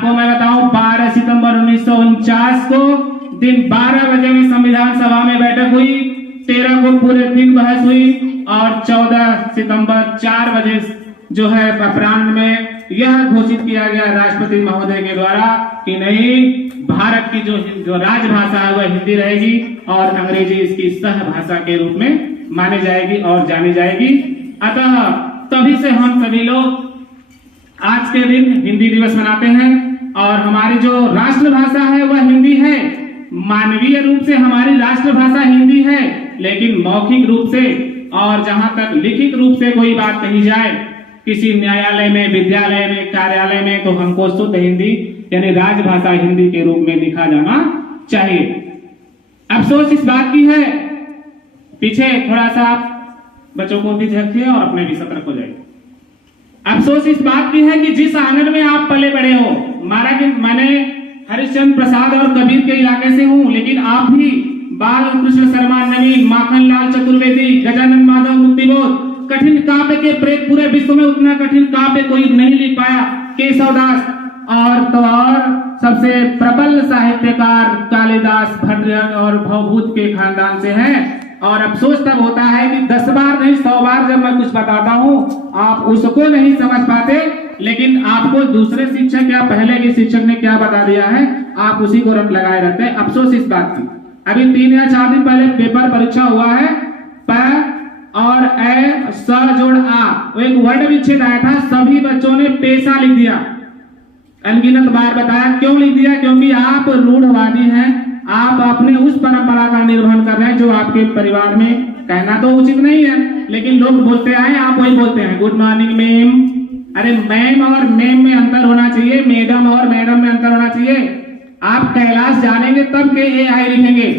आपको मैं बताऊं 12 सितंबर 1949 को दिन 12 बजे में संविधान सभा में बैठक हुई, 13 को पूरे दिन बहस हुई और 14 सितंबर 4 बजे जो है अपराह्न में यह घोषित किया गया राष्ट्रपति महोदय के द्वारा कि नहीं, भारत की जो राजभाषा है वह हिंदी रहेगी और अंग्रेजी इसकी सह भाषा के रूप में मानी जाएगी और जानी जाएगी। अतः तभी से हम सभी लोग आज के दिन हिंदी दिवस मनाते हैं और हमारी जो राष्ट्रभाषा है वह हिंदी है। मानवीय रूप से हमारी राष्ट्रभाषा हिंदी है, लेकिन मौखिक रूप से और जहां तक लिखित रूप से कोई बात कही जाए किसी न्यायालय में, विद्यालय में, कार्यालय में, तो हमको शुद्ध हिंदी यानी राजभाषा हिंदी के रूप में लिखा जाना चाहिए। अफसोस इस बात की है, पीछे थोड़ा सा बच्चों को भी रखिए और अपने भी सतर्क हो जाइए। अफसोस इस बात की है कि जिस आंगन में आप पले बड़े हो, माना कि मैंने हरिश्चंद्र प्रसाद और कबीर के इलाके से हूं, लेकिन आप भी बाल कृष्ण शर्मा, नवीन, माखनलाल चतुर्वेदी, गजानन माधव, मुक्तिबोध, कठिन काव्य के प्रेत पूरे विश्व में उतना कठिन काव्य कोई नहीं लिख पाया, केशवदास और तो और सबसे प्रबल साहित्यकार कालिदास, भट्ट और भवभूत के खानदान से हैं। और अफसोस तब होता है कि 10 बार नहीं 100 बार जब मैं कुछ बताता हूं आप उसको नहीं समझ पाते, लेकिन आपको दूसरे शिक्षक या पहले के शिक्षक ने क्या बता दिया है आप उसी को रट लगाए रहते हैं। अफसोस इस बात की, अभी 3 या 4 दिन पहले पेपर परीक्षा हुआ है, प और ए स जोड़ आ, एक वर्ड विच्छेद आया था, सभी बच्चों ने पेशा लिख दिया। अनगिनत बार बताया क्यों लिख दिया, क्योंकि आप रूढ़वादी हैं, आप अपने उस परंपरा का निर्वहन कर रहे हैं जो आपके परिवार में, कहना तो उचित नहीं है लेकिन लोग बोलते आए, आप वही बोलते हैं, गुड मॉर्निंग मैम। अरे मैम और मैम में अंतर होना चाहिए, मैडम और मैडम में अंतर होना चाहिए। आप कैलाश जानेंगे तब के AI लिखेंगे,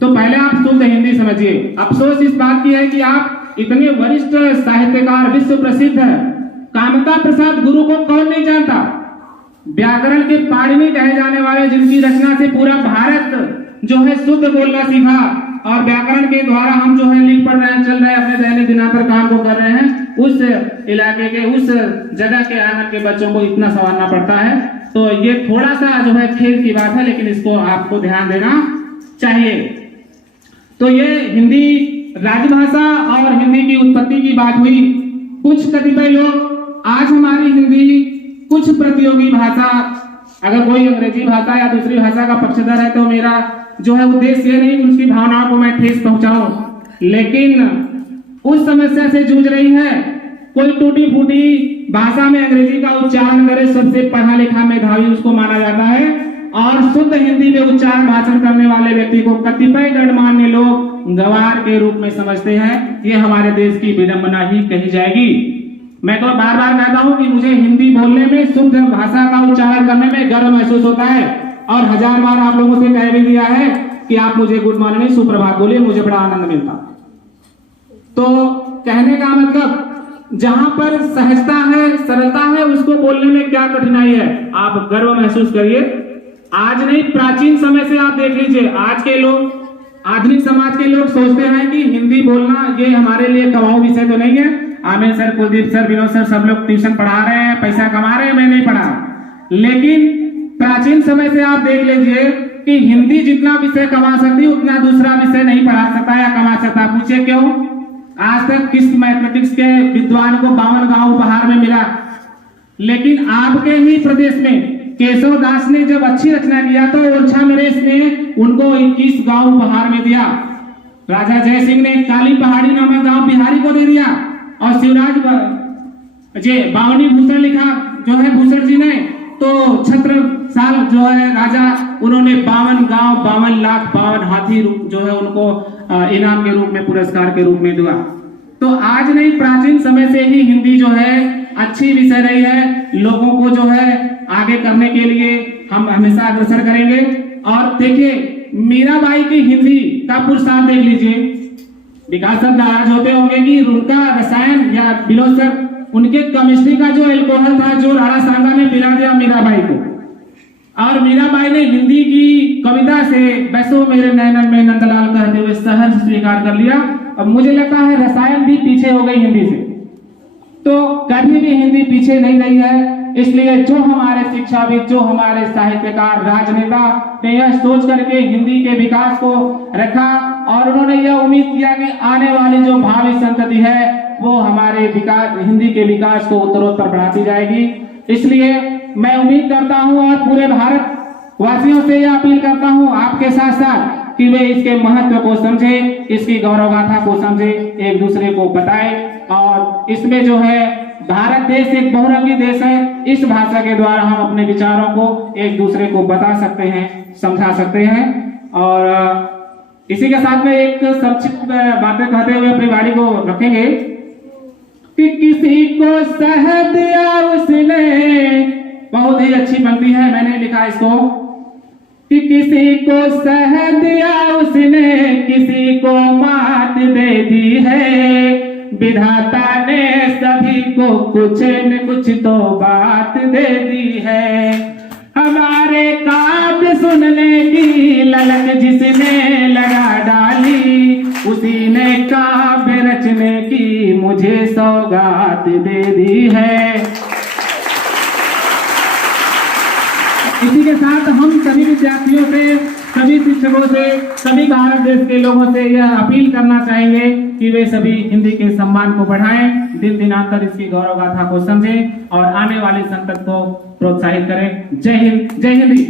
तो पहले आप शुद्ध हिंदी समझिए। अफसोस इस बात की है कि आप इतने वरिष्ठ साहित्यकार, विश्व प्रसिद्ध कामता प्रसाद गुरु को कौन नहीं जानता, व्याकरण के पाणिनि कहे जाने वाले, जिनकी रचना से पूरा भारत जो है शुद्ध बोलना सीखा और व्याकरण के द्वारा हम जो है लिख पढ़ रहे हैं, चल रहे हैं, अपने दैनिक दिनचर्या काम को कर रहे हैं, उस इलाके के, उस जगह के आंगन के बच्चों को इतना संवारना पड़ता है। तो ये थोड़ा सा जो है खेल की बात है, लेकिन इसको आपको ध्यान देना चाहिए। तो ये हिंदी राजभाषा और हिंदी की उत्पत्ति की बात हुई। कुछ कतिपय लोग आज हमारी हिंदी कुछ प्रतियोगी भाषा, अगर कोई अंग्रेजी भाषा या दूसरी भाषा का पक्षधर है तो मेरा जो है उद्देश्य ये नहीं उनकी भावनाओं को मैं ठेस पहुंचाऊं, लेकिन उस समस्या से जूझ रही है। कोई टूटी फूटी भाषा में अंग्रेजी का उच्चारण करे, सबसे पढ़ा लिखा मेधावी उसको माना जाता है, और शुद्ध हिंदी में उच्चारण भाषण करने वाले व्यक्ति को कतिपय गणमान्य लोग गंवार के रूप में समझते हैं। ये हमारे देश की विडंबना ही कही जाएगी। मैं तो बार बार कहता हूं कि मुझे हिंदी बोलने में, शुद्ध भाषा का उच्चारण करने में गर्व महसूस होता है, और 1000 बार आप लोगों से कह भी दिया है कि आप मुझे गुड मॉर्निंग, सुप्रभात बोलिए, मुझे बड़ा आनंद मिलता। तो कहने का मतलब जहां पर सहजता है, सरलता है, उसको बोलने में क्या कठिनाई है, आप गर्व महसूस करिए। आज नहीं, प्राचीन समय से आप देख लीजिए, आज के लोग, आधुनिक समाज के लोग सोचते हैं कि हिंदी बोलना ये हमारे लिए कमाऊ विषय तो नहीं है। Aamir sir, Kuldeep sir, Vinod sir, सब लोग ट्यूशन पढ़ा रहे हैं, पैसा कमा रहे हैं, मैं नहीं पढ़ा। लेकिन प्राचीन समय से आप देख लीजिए कि हिंदी जितना विषय कमा सकती उतना दूसरा विषय नहीं पढ़ा सकता या कमा सकता। पूछिए क्यों? आज तक किस मैथमेटिक्स के विद्वान को 52 गांव उपहार में मिला, लेकिन आपके ही प्रदेश में केशव दास ने जब अच्छी रचना किया तो ओरछा नरेश ने उनको 21 गांव उपहार में दिया। राजा जय सिंह ने काली पहाड़ी नामक गांव बिहारी को दे दिया, और शिवराज बावनी भूषण लिखा जो है भूषण जी ने, तो छत्रसाल जो है राजा, उन्होंने 52 गांव, 52 लाख, 52 हाथी जो है उनको इनाम के रूप में, पुरस्कार के रूप में दिया। तो आज नहीं, प्राचीन समय से ही हिंदी जो है अच्छी विषय रही है। लोगों को जो है आगे करने के लिए हम हमेशा अग्रसर करेंगे। और देखिए, मीराबाई की हिंदी का पुरुषार्थ देख लीजिए। विकास सर नाराज होते होंगे कि उनका रसायन, या विनोद सर, उनके केमिस्ट्री का जो एल्कोहल था जो राणा सांगा ने पिला दिया मीराबाई को, और मीराबाई ने हिंदी की कविता से बैसो मेरे नैनन में नंदलाल कहते हुए सहर्ष स्वीकार कर लिया। अब मुझे लगता है रसायन भी पीछे हो गई हिंदी से। तो कभी भी हिंदी पीछे नहीं रही है। इसलिए जो हमारे शिक्षाविद, जो हमारे साहित्यकार, राजनेता ने यह सोच करके हिंदी के विकास को रखा और उन्होंने यह उम्मीद किया कि आने वाली जो भावी संतति है वो हमारे विकास, हिंदी के विकास को उत्तरोत्तर बढ़ाती जाएगी। इसलिए मैं उम्मीद करता हूं और पूरे भारत वासियों से यह अपील करता हूं आपके साथ साथ कि वे इसके महत्व को समझे, इसकी गौरव गाथा को समझे, एक दूसरे को बताए। और इसमें जो है भारत देश एक बहुरंगी देश है, इस भाषा के द्वारा हम अपने विचारों को एक दूसरे को बता सकते हैं, समझा सकते हैं। और इसी के साथ में एक संक्षिप्त बातें कहते हुए अपनी वाणी को रखेंगे कि किसी को सह दिया उसने, बहुत ही अच्छी पंक्ति है, मैंने लिखा इसको, कि किसी को सह दिया उसने, किसी को मात दे दी है, विधाता ने सभी को कुछ न कुछ तो बात दे दी है। हमारे काव्य सुनने की ललक जिसने लगा डाली, उसी ने काव्य रचने की मुझे सौगात दे दी है। इसी के साथ हम सभी विद्यार्थियों से, सभी शिक्षकों से, सभी भारत देश के लोगों से यह अपील करना चाहेंगे कि वे सभी हिंदी के सम्मान को बढ़ाएं, दिन दिनांतर इसकी गौरव गाथा को समझें और आने वाली संतति को प्रोत्साहित करें। जय हिंद, जय हिंदी।